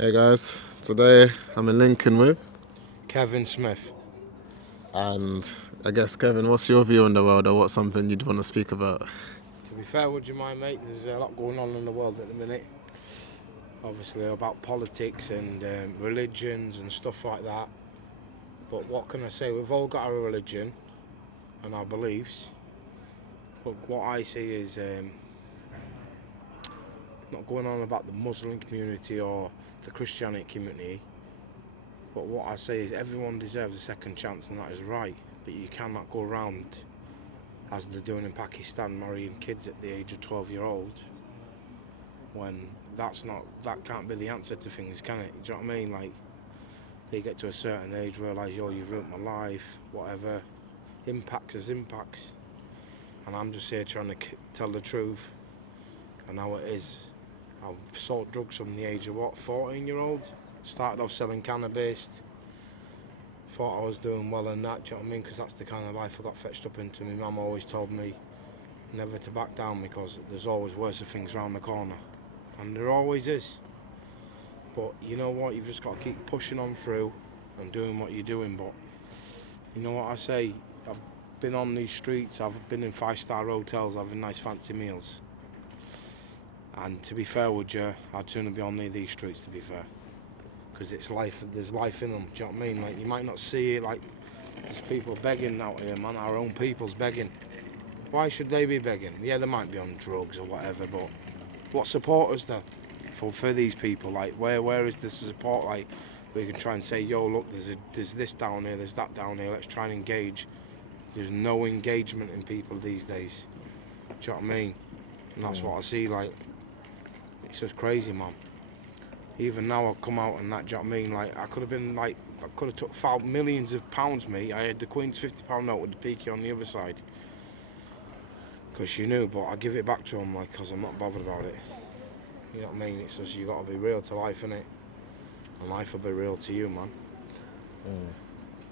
Hey guys, today I'm in Lincoln with, Kevin Smith. and I guess Kevin, what's your view on the world, or what's something you'd want to speak about? To be fair, would you mind, mate? There's a lot going on in the world at the minute. Obviously, about politics and religions and stuff like that. But what can I say? We've all got our religion and our beliefs. But what I see is not going on about the Muslim community or the Christianity community. But what I say is everyone deserves a second chance, and that is right. But you cannot go around, as they're doing in Pakistan, marrying kids at the age of 12-year-old when that can't be the answer to things, can it? Do you know what I mean? Like, they get to a certain age, realise, you've ruined my life, whatever. Impacts is impacts. And I'm just here trying to tell the truth and how it is. I sold drugs from the age of 14-year-old. Started off selling cannabis. Thought I was doing well in that, do you know what I mean? Because that's the kind of life I got fetched up into. My mum always told me never to back down because there's always worse things around the corner. And there always is. But you know what? You've just got to keep pushing on through and doing what you're doing. But you know what I say? I've been on these streets. I've been in 5-star hotels having nice fancy meals. And to be fair with you, I'd sooner be on these streets, to be fair. Because it's life, there's life in them, do you know what I mean? Like, you might not see it, like, there's people begging out here, man, our own people's begging. Why should they be begging? Yeah, they might be on drugs or whatever, but what support is there for these people? Like, where is the support? Like, we can try and say, yo, look, there's this down here, there's that down here, let's try and engage. There's no engagement in people these days, do you know what I mean? And that's what I see, like, it's just crazy, man. Even now, I've come out and that, do you know what I mean? Like, I could have took millions of pounds, mate. I had the Queen's £50 note with the peaky on the other side. Because she knew, but I give it back to him, like, because I'm not bothered about it. You know what I mean? It's just, you got to be real to life, innit? And life will be real to you, man.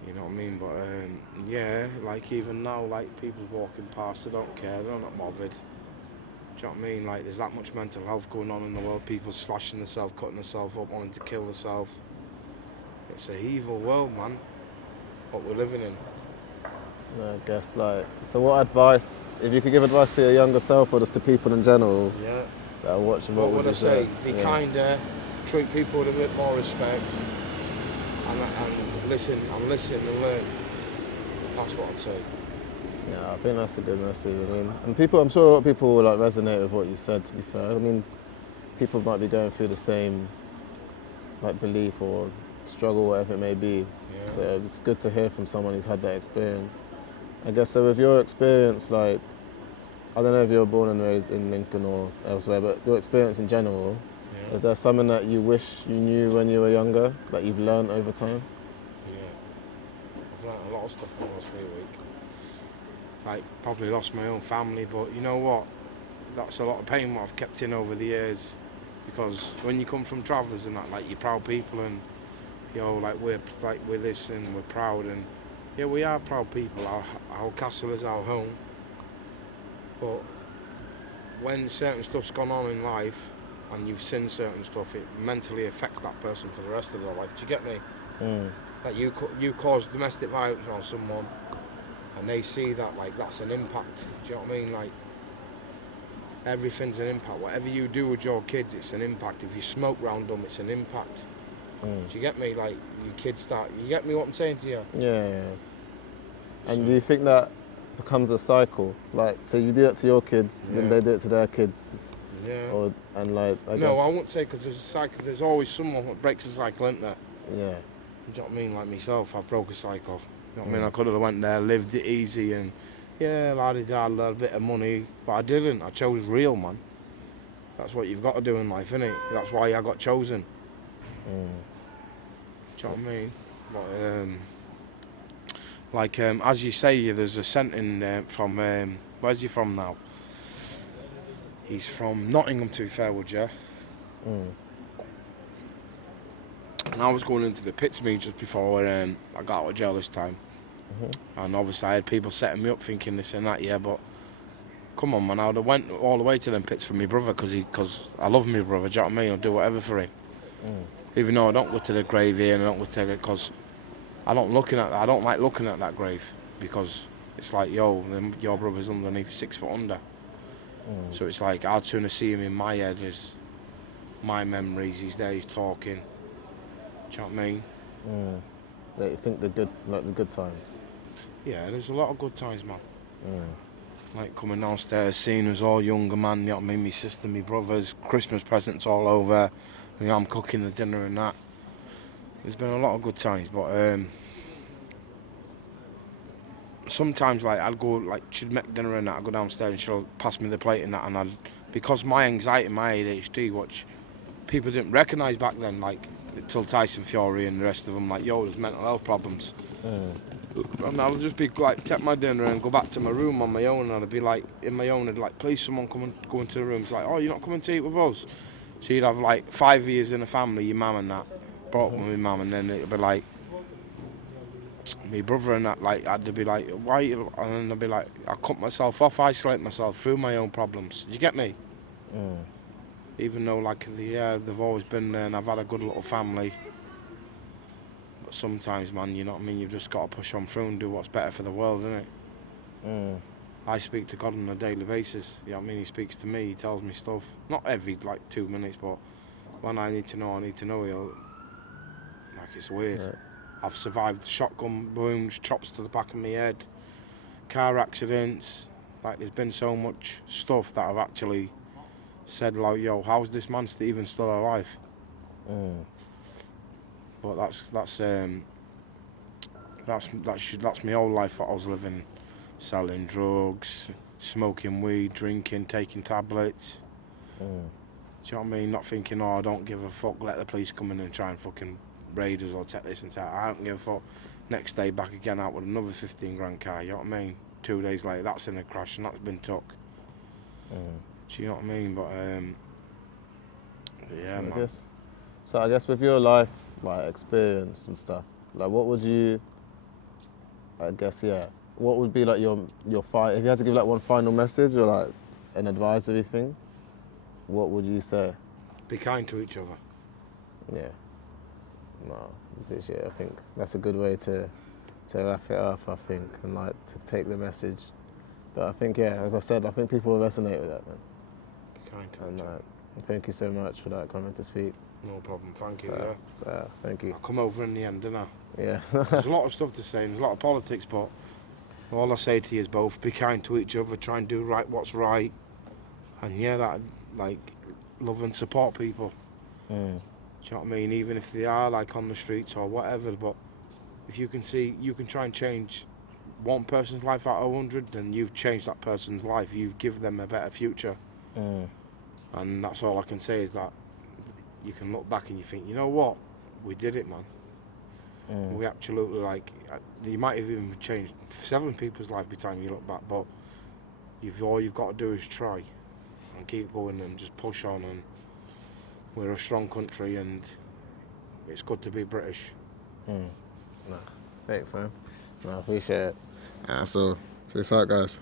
You know what I mean? But, yeah, like, even now, like, people walking past, they don't care, they're not bothered. Do you know what I mean? Like, there's that much mental health going on in the world. People slashing themselves, cutting themselves up, wanting to kill themselves. It's an evil world, man. What we're living in. I guess, like, so what advice, if you could give advice to your younger self or just to people in general Yeah. that are watching, What would I say? Be Yeah. kinder, treat people with a bit more respect, and listen and learn. That's what I'd say. Yeah, I think that's a good message. I mean, and people, I'm sure a lot of people will like resonate with what you said. To be fair, I mean, people might be going through the same like belief or struggle, whatever it may be. Yeah. So it's good to hear from someone who's had that experience. I guess so. With your experience, like, I don't know if you were born and raised in Lincoln or elsewhere, but your experience in general, is there something that you wish you knew when you were younger that you've learned over time? Yeah. I've learnt a lot of stuff in the last few weeks. Like, probably lost my own family, but you know what? That's a lot of pain what I've kept in over the years. Because when you come from travellers and that, like, you're proud people and, you know, like, we're this and we're proud and, yeah, we are proud people. Our castle is our home. But when certain stuff's gone on in life and you've seen certain stuff, it mentally affects that person for the rest of their life. Do you get me? Like, you cause domestic violence on someone, and they see that, like, that's an impact. Do you know what I mean? Like, everything's an impact. Whatever you do with your kids, it's an impact. If you smoke round them, it's an impact. Do you get me? Like, your kids start... You get me what I'm saying to you? Yeah. And do you think that becomes a cycle? Like, so you do that to your kids, then they do it to their kids? Yeah. And like, I No, guess... I wouldn't say, because there's a cycle. There's always someone that breaks a cycle, isn't there? Yeah. Do you know what I mean? Like myself, I've broke a cycle. You know what I mean? I could have went there, lived it easy, and yeah, la-di-da, a little bit of money, but I didn't. I chose real, man. That's what you've got to do in life, innit? That's why I got chosen. Do you know what I mean? But, as you say, there's a sentence from, where's he from now? He's from Nottingham, to be fair with you. And I was going into the pits me just before I got out of jail this time. And obviously I had people setting me up thinking this and that, yeah, but come on, man, I would have went all the way to them pits for my brother because I love my brother, do you know what I mean? I'll do whatever for him. Even though I don't go to the grave here and I don't go to it because I don't like looking at that grave because it's like, yo, your brother's underneath 6 foot under. So it's like I'd sooner see him in my head as my memories. He's there, he's talking. Do you know what I mean? That you think the good times. Yeah, there's a lot of good times, man. Like coming downstairs, seeing us all younger, man. You know what I mean? My sister, my brothers, Christmas presents all over. You know, I'm cooking the dinner and that. There's been a lot of good times, but sometimes like I'd go like she'd make dinner and that. I'd go downstairs and she'll pass me the plate and that, and because my anxiety, my ADHD, which people didn't recognise back then, like till Tyson Fury and the rest of them, like, yo, there's mental health problems. And I'll just be like, take my dinner and go back to my room on my own, and I'd be like, in my own, I'd like, please someone come and go into the room. It's like, oh, you're not coming to eat with us? So you'd have like 5 years in a family, your mum and that, brought up with my mum, and then it'd be like, my brother and that, like, I'd be like, why? And then I'd be like, I cut myself off, isolate myself through my own problems. Do you get me? Even though, like, they've always been there and I've had a good little family. But sometimes, man, you know what I mean? You've just got to push on through and do what's better for the world, innit? I speak to God on a daily basis. You know what I mean? He speaks to me, he tells me stuff. Not every, like, 2 minutes, but when I need to know, He'll... Like, it's weird. Yeah. I've survived shotgun wounds, chops to the back of my head, car accidents. Like, there's been so much stuff that I've actually said, like, yo, how's this man even still alive? But that's my whole life that I was living, selling drugs, smoking weed, drinking, taking tablets. Do you know what I mean? Not thinking, oh, I don't give a fuck, let the police come in and try and fucking raid us or take this and that. I don't give a fuck. Next day back again out with another 15 grand car, you know what I mean? 2 days later, that's in a crash and that's been took. Do you know what I mean? But yeah, man. I guess with your life, like, experience and stuff, like, what would you, what would be like your if you had to give like one final message or like an advisory thing, what would you say? Be kind to each other. Yeah. No, appreciate it. I think that's a good way to wrap it up, I think, and like to take the message. But I think, yeah, as I said, I think people will resonate with that, man. Be kind to And each other. thank you so much for that coming to speak. No problem, thank you. So, thank you. I'll come over in the end, didn't I? Yeah. There's a lot of stuff to say, and there's a lot of politics, but all I say to you is both be kind to each other, try and do what's right, and yeah, that, like, love and support people. Do you know what I mean? Even if they are like on the streets or whatever, but if you can see, you can try and change one person's life out of 100, then you've changed that person's life. You've given them a better future. And that's all I can say is that you can look back and you think, you know what, we did it, man. We absolutely, like, you might have even changed 7 people's life by the time you look back, but all you've got to do is try and keep going and just push on, and we're a strong country and it's good to be British. No, thanks, man. No, I appreciate it. So, peace out, guys.